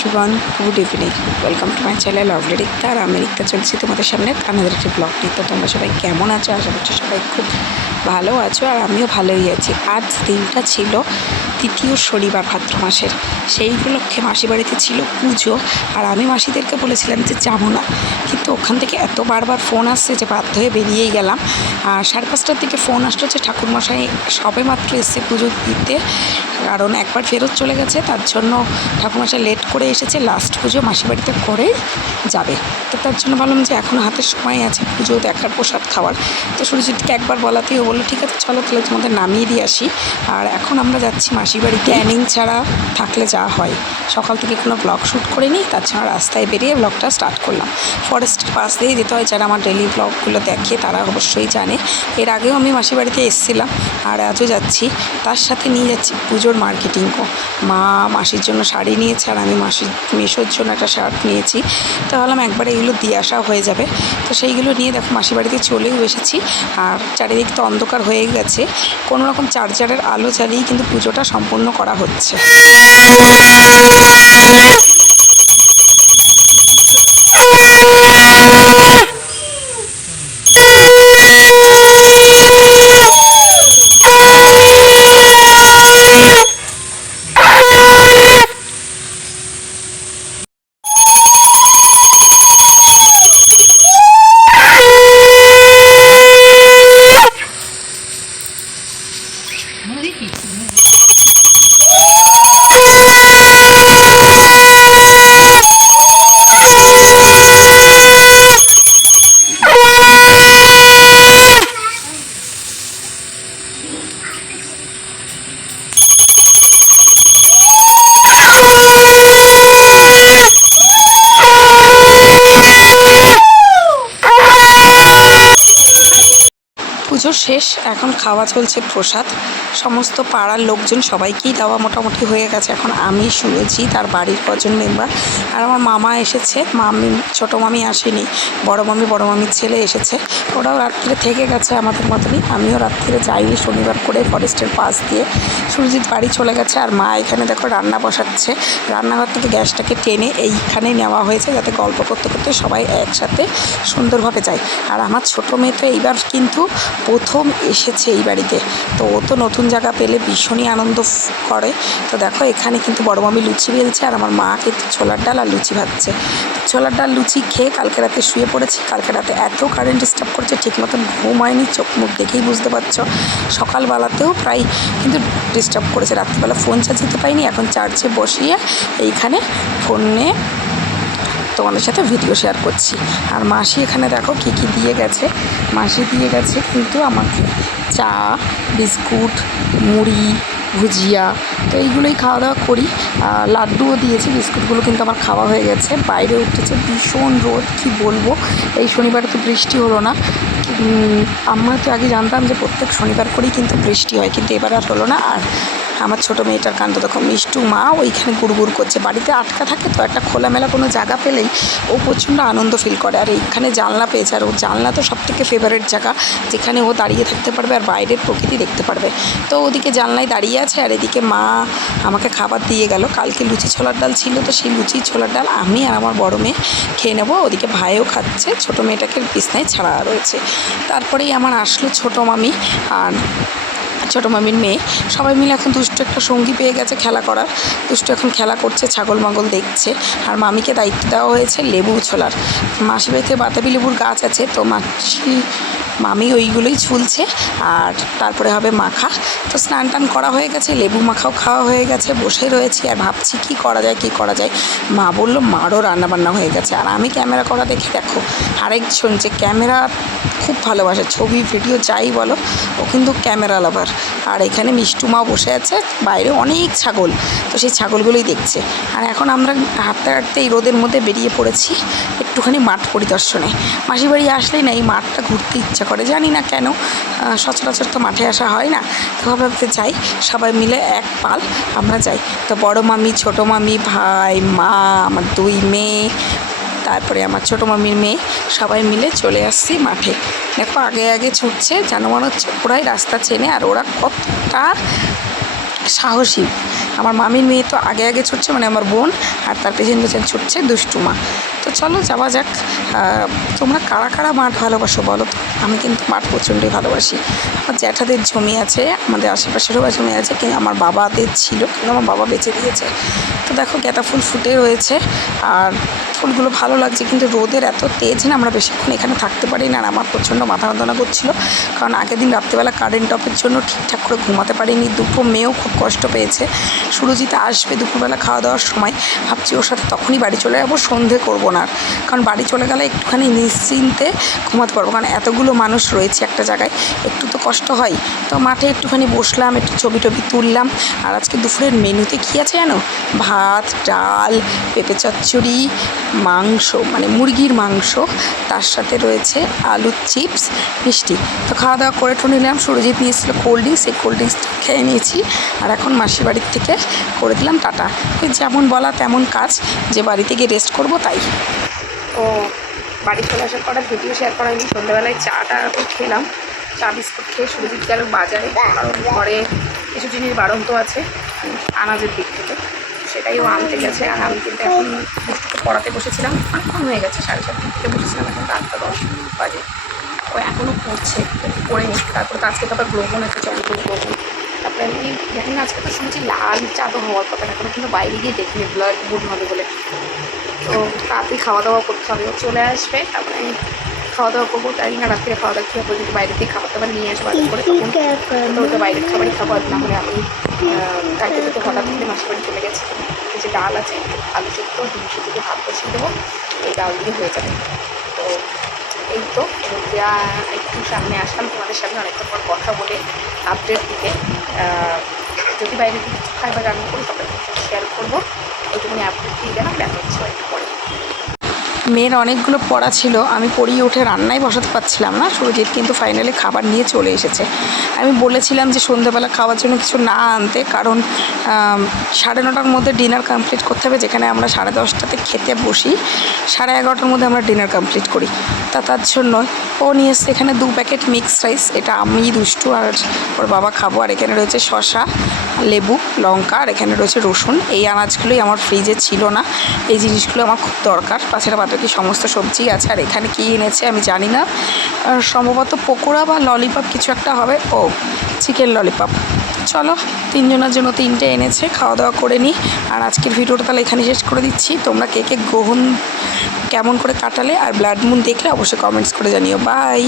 Everyone, good evening. Welcome to my channel lovely Rikta. আর আমি রিক্তা চলছি তোমাদের সামনে আমাদের একটি ব্লগ নিয়ে। তো তোমরা সবাই কেমন আছো? আশা করছি সবাই খুব ভালো আছো, আর আমিও ভালোই আছি। আজ দিনটা ছিল তৃতীয় শনিবার ভাদ্র মাসের। সেই উপলক্ষে মাসি বাড়িতে ছিল পুজো, আর আমি মাসিদেরকে বলেছিলাম যে যাবো না, কিন্তু ওখান থেকে এত বারবার ফোন আসছে যে বাধ্য হয়ে বেরিয়েই গেলাম। আর 5:30টার দিকে ফোন আসলো যে ঠাকুরমশাই সবে মাত্র এসে পুজো দিতে, কারণ একবার ফেরত চলে গেছে, তার জন্য ঠাকুরমশাই লেট করে এসেছে, লাস্ট পুজো মাসি বাড়িতে করে যাবে। তো তার জন্য ভাবলাম যে এখনও হাতের সময় আছে পুজো দেখার, প্রসাদ খাওয়ার। তো সুরজিৎকে একবার বলাতেই ও বললো ঠিক আছে চলো তাহলে তোমাদের নামিয়ে দিয়ে আসি। আর এখন আমরা যাচ্ছি মাসি বাড়িতে। প্ল্যানিং ছাড়া থাকলে যা হয়, সকাল থেকে কোনো ব্লগ শ্যুট করে নিই, তাছাড়া রাস্তায় বেরিয়ে ব্লগটা স্টার্ট করলাম। ফরেস্টের পাশ দিয়েই যেতে হয়, যারা আমার ডেলি ব্লগগুলো দেখে তারা অবশ্যই জানে। এর আগেও আমি মাসি বাড়িতে এসেছিলাম, আর আজও যাচ্ছি। তার সাথে নিয়ে যাচ্ছি পুজোর মার্কেটিংও। মা মাসির জন্য শাড়ি নিয়েছে, আর আমি মেশোর জন্য একটা শার্ট নিয়েছি। তো ভাবলাম একবারে এগুলো দিয়ে আসা হয়ে যাবে। তো সেইগুলো নিয়ে দেখো মাসি বাড়িতে চলেও এসেছি। আর চারিদিক তো অন্ধকার হয়ে গেছে, কোনো রকম চার্জারের আলো জ্বালিয়েই কিন্তু পুজোটা সম্পূর্ণ করা হচ্ছে। পুজো শেষ, এখন খাওয়া চলছে প্রসাদ। সমস্ত পাড়ার লোকজন সবাইকেই দেওয়া মোটামুটি হয়ে গেছে। এখন আমি শুয়েছি, তার বাড়ির কজন মেম্বার, আর আমার মামা এসেছে, মামি ছোটো মামি আসেনি, বড় মামির ছেলে এসেছে। ওরাও রাত্রে থেকে গেছে আমাদের মতনই। আমিও রাত্রে যাইনি, শনিবার করে ফরেস্টের পাশ দিয়ে সুরজিৎ বাড়ি চলে গেছে। আর মা এখানে দেখো রান্না বসাচ্ছে। রান্নাঘর থেকে গ্যাসটাকে টেনে এইখানে নেওয়া হয়েছে, যাতে গল্প করতে করতে সবাই একসাথে সুন্দরভাবে যায়। আর আমার ছোটো মেয়ে তো এইবার কিন্তু প্রথম এসেছে এই বাড়িতে, তো ও তো নতুন জায়গা পেলে ভীষণই আনন্দ করে। তো দেখো এখানে কিন্তু বড় মামি লুচি বেলছে, আর আমার মা কিন্তু ছোলার ডাল আর লুচি ভাজছে। ছোলার ডাল লুচি খেয়ে কালকে রাতে শুয়ে পড়েছি। কালকে রাতে এত কারেন্ট ডিস্টার্ব করছে, ঠিক মতন ঘুম হয়নি, চোখ মুখ দেখেই বুঝতে পারছো। সকালবেলাতেও প্রায় কিন্তু ডিস্টার্ব করেছে। রাত্রিবেলা ফোন চার্জ দিতে পারিনি, এখন চার্জে বসিয়ে এইখানে ফোনে তোমাদের সাথে ভিডিও শেয়ার করছি। আর মাসি এখানে দেখো কী কী দিয়ে গেছে। মাসি দিয়ে গেছে কিন্তু আমাকে চা, বিস্কুট, মুড়ি, ভুজিয়া, তো এইগুলোই খাওয়া দাওয়া করি। লাড্ডুও দিয়েছি। বিস্কুটগুলো কিন্তু আমার খাওয়া হয়ে গেছে। বাইরে উঠেছে ভীষণ রোদ, কি বলবো। এই শনিবারে তো বৃষ্টি হলো না। আমরা তো আগে জানতাম যে প্রত্যেক শনিবার করেই কিন্তু বৃষ্টি হয়, কিন্তু এবার আর হলো না। আর আমার ছোটো মেয়েটার কাণ্ড দেখো, মিষ্টু মা ওইখানে গুড়গুড় করছে। বাড়িতে আটকা থাকে তো, একটা খোলামেলা কোনো জায়গা পেলেই ও প্রচণ্ড আনন্দ ফিল করে। আর এইখানে জানলা পেয়েছে, আর ও জানলা তো সবথেকে ফেভারিট জায়গা, যেখানে ও দাঁড়িয়ে থাকতে পারবে আর বাইরের প্রকৃতি দেখতে পারবে। তো ওদিকে জানলায় দাঁড়িয়ে আছে, আর এদিকে মা আমাকে খাবার দিয়ে গেল। কালকে লুচি ছোলার ডাল ছিল, তো সেই লুচি ছোলার ডাল আমি আর আমার বড় মেয়ে খেয়ে নেবো। ওদিকে ভাইও খাচ্ছে, ছোটো মেয়েটাকে বিছনায় ছাড়া রয়েছে। তারপরেই আমার আসলো ছোটো মামি আর ছোটো মামির মেয়ে। সবাই মিলে এখন দুষ্টু একটা সঙ্গী পেয়ে গেছে খেলা করার। দুষ্টু এখন খেলা করছে, ছাগল মাগল দেখছে। আর মামিকে দায়িত্ব দেওয়া হয়েছে লেবু ছোলার। মাসি বাড়িতে বাতাবি লেবুর গাছ আছে, তো মামি ওইগুলোই ছুলছে। আর তারপরে হবে মাখা। তো স্নান টান করা হয়ে গেছে, লেবু মাখাও খাওয়া হয়ে গেছে, বসে রয়েছি আর ভাবছি কী করা যায়। মা বললো মারও রান্নাবান্না হয়ে গেছে। আর আমি ক্যামেরা করা দেখি দেখো আরেকজন যে ক্যামেরা খুব ভালোবাসে, ছবি ভিডিও যাই বলো, ও কিন্তু ক্যামেরা লাভার। আর এখানে মিষ্টু মাও বসে আছে, বাইরে অনেক ছাগল, তো সেই ছাগলগুলোই দেখছে। আর এখন আমরা হাঁটতে হাঁটতে এই রোদের মধ্যে বেরিয়ে পড়েছি একটুখানি মাঠ পরিদর্শনে। মাসির বাড়ি আসলেই না এই মাঠটা ঘুরতে ইচ্ছা করে, জানি না কেন। সচরাচর তো মাঠে আসা হয় না, তো ভাবতে যাই সবাই মিলে এক পাল আমরা যাই। তো বড় মামি, ছোটো মামি, ভাই, মা, আমার 2 মেয়ে, তারপরে আমার ছোটো মামির মেয়ে, সবাই মিলে চলে আসছি মাঠে। দেখো আগে ছুটছে, যেন মনে হচ্ছে ওরাই রাস্তা চেনে। আর ওরা কতটা সাহসী। আমার মামির মেয়ে তো আগে আগে ছুটছে, মানে আমার বোন, আর তার পেছন পেছন ছুটছে দুষ্টুমা। তো চলো যাওয়া যাক। তোমরা কারা কারা মাঠ ভালোবাসো বলো তো? আমি কিন্তু মাঠ প্রচণ্ডই ভালোবাসি। আমার জ্যাঠাদের জমি আছে, আমাদের আশেপাশেরও জমি আছে, কিন্তু আমার বাবাদের ছিল, কিন্তু আমার বাবা বেঁচে দিয়েছে। তো দেখো গাঁদা ফুল ফুটে রয়েছে, আর ফুলগুলো ভালো লাগছে, কিন্তু রোদের এত তেজ না, আমরা বেশিক্ষণ এখানে থাকতে পারি না। আর আমার প্রচণ্ড মাথা যন্ত্রণা করছিলো, কারণ আগের দিন রাত্রিবেলা কারেন্ট অফের জন্য ঠিকঠাক করে ঘুমাতে পারিনি। দুটো মেয়েও খুব কষ্ট পেয়েছে। সুরজিৎ আসবে দুপুরবেলা খাওয়া দাওয়ার সময়, ভাবছি ওর সাথে তখনই বাড়ি চলে যাবো, সন্ধে করবো না। কারণ বাড়ি চলে গেলে একটুখানি নিশ্চিন্তে ঘুমাতে পারবো, কারণ এতগুলো মানুষ রয়েছে একটা জায়গায়, একটু তো কষ্ট হয়। তো মাঠে একটুখানি বসলাম, একটু ছবি টবি তুললাম। আর আজকে দুপুরের মেনুতে কী আছে জানো? ভাত, ডাল, পেঁপে চচ্চড়ি, মাংস মানে মুরগির মাংস, তার সাথে রয়েছে আলুর চিপস, মিষ্টি। তো খাওয়া দাওয়া করে নিলাম। সুরজিৎ নিয়ে এসেছিলো কোল্ড ড্রিঙ্কস, সেই কোল্ড ড্রিঙ্কসটা খেয়ে নিয়েছি। আর এখন মাসির বাড়ির থেকে করে দিলাম টাটা। যেমন বলা তেমন কাজ, যে বাড়িতে গিয়ে রেস্ট করবো তাই। ও বাড়ি চলে আসার পর ভিডিও শেয়ার করা হয়নি। সন্ধ্যাবেলায় চাটা খেলাম, চা বিস্কুট খেয়ে সুরজিৎ গেল বাজারে, কারণ ঘরে কিছু জিনিস বাড়ন্ত আছে আনাজের দিক থেকে, সেটাইও আনতে গেছে। আর আমি কিন্তু এখন দুষ্টুকে পড়াতে বসেছিলাম, অনেকক্ষণ হয়ে গেছে, 7:30 থেকে বসেছিলাম, এখন 8:10 বাজে। ও এখনও পড়ছে, পড়ে নিচ্ছে। তারপরে তো আজকে তো আবার গ্রহণ একটা চন্দ্র গ্রহণ। তারপরে আমি দেখি না, আজকে তো শুনছি লাল চাঁদও হওয়ার কথা, এখনো কিন্তু বাইরে গিয়ে দেখিনি, ব্লাড মুড হবে বলে। তো তাড়াতাড়ি খাওয়া দাওয়া করতে হবে, চলে আসবে, তারপরে আমি খাওয়া দাওয়া করবো। তাই না রাত্রে খাওয়া দাওয়া খেয়ে যদি বাইরে থেকে খাবার দাবার নিয়ে আসবো করে, তখন তো ওটা বাইরের খাবারই খাবো। আর না হলে আমি কালকে তো হঠাৎ করে মাসির বাড়ি চলে গেছি, যে ডাল আছে, আলু সেদ্ধ, ডিম সেদ্ধ দিয়ে ভাত বসিয়ে দেবো, এই ডাল দিয়ে হয়ে যাবে। তো এই তো একটু সামনে আসলাম তোমাদের সামনে অনেকক্ষণ পর কথা বলে আপডেট দিতে। যদি বাইরে থেকে কিছু খাই বা রান্না করি তখন শেয়ার করবো। এইটুকুনি আপডেট দিয়ে গেলাম, দেখা হচ্ছে একটু পরে। মেয়ের অনেকগুলো পড়া ছিল, আমি পড়িয়ে উঠে রান্নায় বসাতে পারছিলাম না। সুরজিৎ কিন্তু ফাইনালি খাবার নিয়ে চলে এসেছে। আমি বলেছিলাম যে সন্ধ্যেবেলা খাওয়ার জন্য কিছু না আনতে, কারণ 9:30টার মধ্যে ডিনার কমপ্লিট করতে হবে, যেখানে আমরা 10:30টাতে খেতে বসি, 11:30টার মধ্যে আমরা ডিনার কমপ্লিট করি। তার জন্য ও নিয়ে এসছে এখানে 2 প্যাকেট মিক্স রাইস, এটা আমি, দুষ্টু আর ওর বাবা খাবো। আর এখানে রয়েছে শসা, লেবু, লঙ্কা, আর এখানে রয়েছে রসুন। এই আনাজগুলোই আমার ফ্রিজে ছিল না, এই জিনিসগুলো আমার খুব দরকার। তাছাড়া বাকি সমস্ত সবজি আছে। আর এখানে কী এনেছে আমি জানি না, সম্ভবত পকোড়া বা ললিপপ কিছু একটা হবে। ও চিকেন ললিপপ। চলো, 3 জনের জন্য 3টে এনেছে, খাওয়া দাওয়া করে নিই। আর আজকের ভিডিওটা তাহলে এখানে শেষ করে দিচ্ছি। তোমরা কে কে গ্রহণ কেমন করে কাটালে আর ব্লাড মুন দেখলে অবশ্যই কমেন্টস করে জানিও। বাই।